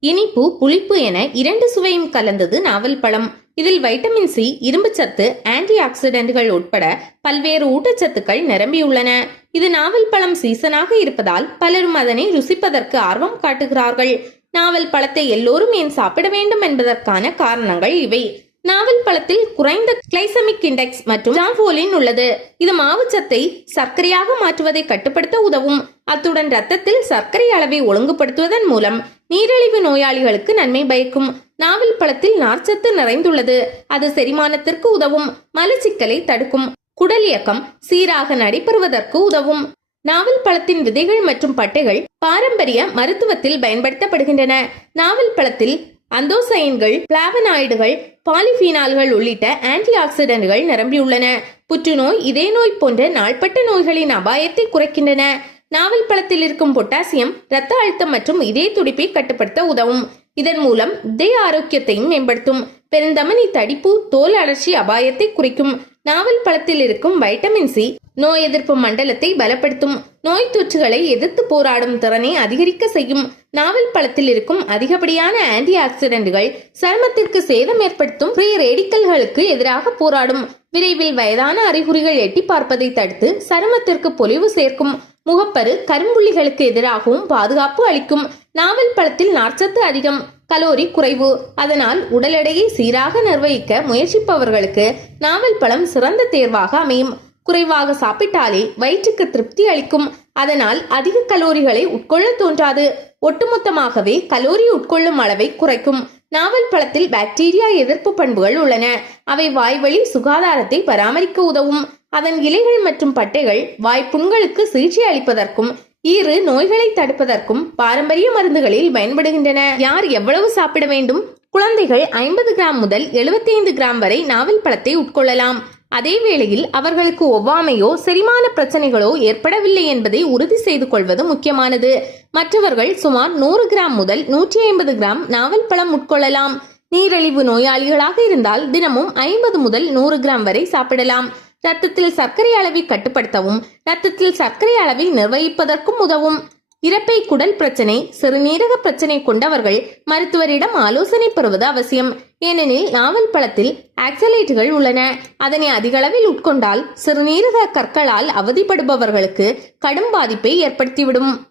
இனிப்பு புளிப்பு என இரண்டு சுவையும் கலந்தது நாவல் பழம். இதில் வைட்டமின் சி இரும்புச்சத்து ஆன்டி ஆக்சிடென்ட்கள் உட்பட பல்வேறு ஊட்டச்சத்துக்கள் நிரம்பியுள்ளன. இது நாவல் பழம் சீசனாக இருப்பதால் பலரும் அதனை ருசிப்பதற்கு ஆர்வம் காட்டுகிறார்கள். நாவல் பழத்தை எல்லோரும் ஏன் சாப்பிட வேண்டும் என்பதற்கான காரணங்கள் இவை. நாவல் பழத்தில் குறைந்த கிளைசமிக் இண்டெக்ஸ் மற்றும் ஜாம்போலின் உள்ளது. இது மாவுச்சத்தை சர்க்கரையாக மாற்றுவதை கட்டுப்படுத்த உதவும். அத்துடன் ரத்தத்தில் சர்க்கரை அளவை ஒழுங்குபடுத்துவதன் மூலம் நீரிழிவு நோயாளிகளுக்கு நன்மை பயக்கும். நாவல் பழத்தில் நார்ச்சத்து நிறைந்துள்ளது. அது செரிமானத்திற்கு உதவும். மலச்சிக்கலை தடுக்கும். குடல் இயக்கம் சீராக நடைபெறுவதற்கு உதவும். நாவல் பழத்தின் விதைகள் மற்றும் பட்டைகள் பாரம்பரிய மருத்துவத்தில் பயன்படுத்தப்படுகின்றன. நாவல் பழத்தில் அந்தோசைன்கள் பிளாவனாய்டுகள் பாலிபீனால்கள் உள்ளிட்ட ஆன்டி ஆக்சிடென்ட்கள் நிரம்பியுள்ளன. புற்றுநோய் இதய நோய் போன்ற நாள்பட்ட நோய்களின் அபாயத்தை குறைக்கின்றன. நாவல் பழத்தில் இருக்கும் பொட்டாசியம் இரத்த அழுத்தம் மற்றும் இதய துடிப்பை கட்டுப்படுத்த உதவும். இதன் மூலம் இதய ஆரோக்கியத்தையும் மேம்படுத்தும். பெருந்தமனி தடிப்பு தோல் அழற்சி அபாயத்தை குறைக்கும் நாவல் பழத்தில் இருக்கும் வைட்டமின் சி நோய் எதிர்ப்பு மண்டலத்தை பலப்படுத்தும் நோய் தொற்றுகளை எதிர்த்து போராடும் திறனை அதிகரிக்க செய்யும் நாவல் பழத்தில் இருக்கும் அதிகப்படியான ஆன்டி ஆக்சிடென்ட்கள் சருமத்திற்கு சேதம் ஏற்படுத்தும் ஃப்ரீ ரேடிக்கல்களுக்கு எதிராக போராடும். விரைவில் வயதான அறிகுறிகள் எட்டி பார்ப்பதை தடுத்து சருமத்திற்கு பொலிவு சேர்க்கும். முகப்பரு கரும்புள்ளிகளுக்கு எதிராகவும் பாதுகாப்பு அளிக்கும். நாவல் பழத்தில் நார்ச்சத்து அதிகம். கலோரி குறைவு. அதனால் உடல் எடையை சீராக நிர்வகிக்க முயற்சிப்பவர்களுக்கு நாவல் பழம் சிறந்த தேர்வாக அமையும். குறைவாக சாப்பிட்டாலே வயிற்றுக்கு திருப்தி அளிக்கும். அதனால் அதிக கலோரிகளை உட்கொள்ள தோன்றாது. ஒட்டுமொத்தமாகவே கலோரி உட்கொள்ளும் அளவை குறைக்கும். நாவல் பழத்தில் பாக்டீரியா எதிர்ப்பு பண்புகள் உள்ளன. அவை வாய்வழி சுகாதாரத்தை பராமரிக்க உதவும். அதன் இலைகள் மற்றும் பட்டைகள் வாய்ப்புண்களுக்கு சிகிச்சை அளிப்பதற்கும் இரு நோய்களை தடுப்பதற்கும் பாரம்பரிய மருந்துகளில் பயன்படுகின்றன. யார் எவ்வளவு சாப்பிட வேண்டும்? குழந்தைகள் ஐம்பது கிராம் முதல் 75 கிராம் வரை நாவல் பழத்தை உட்கொள்ளலாம். அதே வேளையில் அவர்களுக்கு ஒவ்வாமையோ செரிமான பிரச்சனைகளோ ஏற்படவில்லை என்பதை உறுதி செய்து கொள்வது முக்கியமானது. மற்றவர்கள் சுமார் நூறு கிராம் முதல் நூற்றி ஐம்பது கிராம் நாவல் பழம் உட்கொள்ளலாம். நீரிழிவு நோயாளிகளாக இருந்தால் தினமும் ஐம்பது முதல் நூறு கிராம் வரை சாப்பிடலாம். ரத்தத்தில் சர்க்கரை அளவை கட்டுப்படுத்தவும் ரத்தத்தில் சர்க்கரை அளவை நிர்வகிப்பதற்கும் உதவும். இறப்பை குடல் பிரச்சனை சிறுநீரக பிரச்சனை கொண்டவர்கள் மருத்துவரிடம் ஆலோசனை பெறுவது அவசியம். ஏனெனில் நாவல் பழத்தில் ஆக்சலேட்டுகள் உள்ளன. அதனை அதிகளவில் உட்கொண்டால் சிறுநீரக கற்களால் அவதிப்படுபவர்களுக்கு கடும் பாதிப்பை ஏற்படுத்திவிடும்.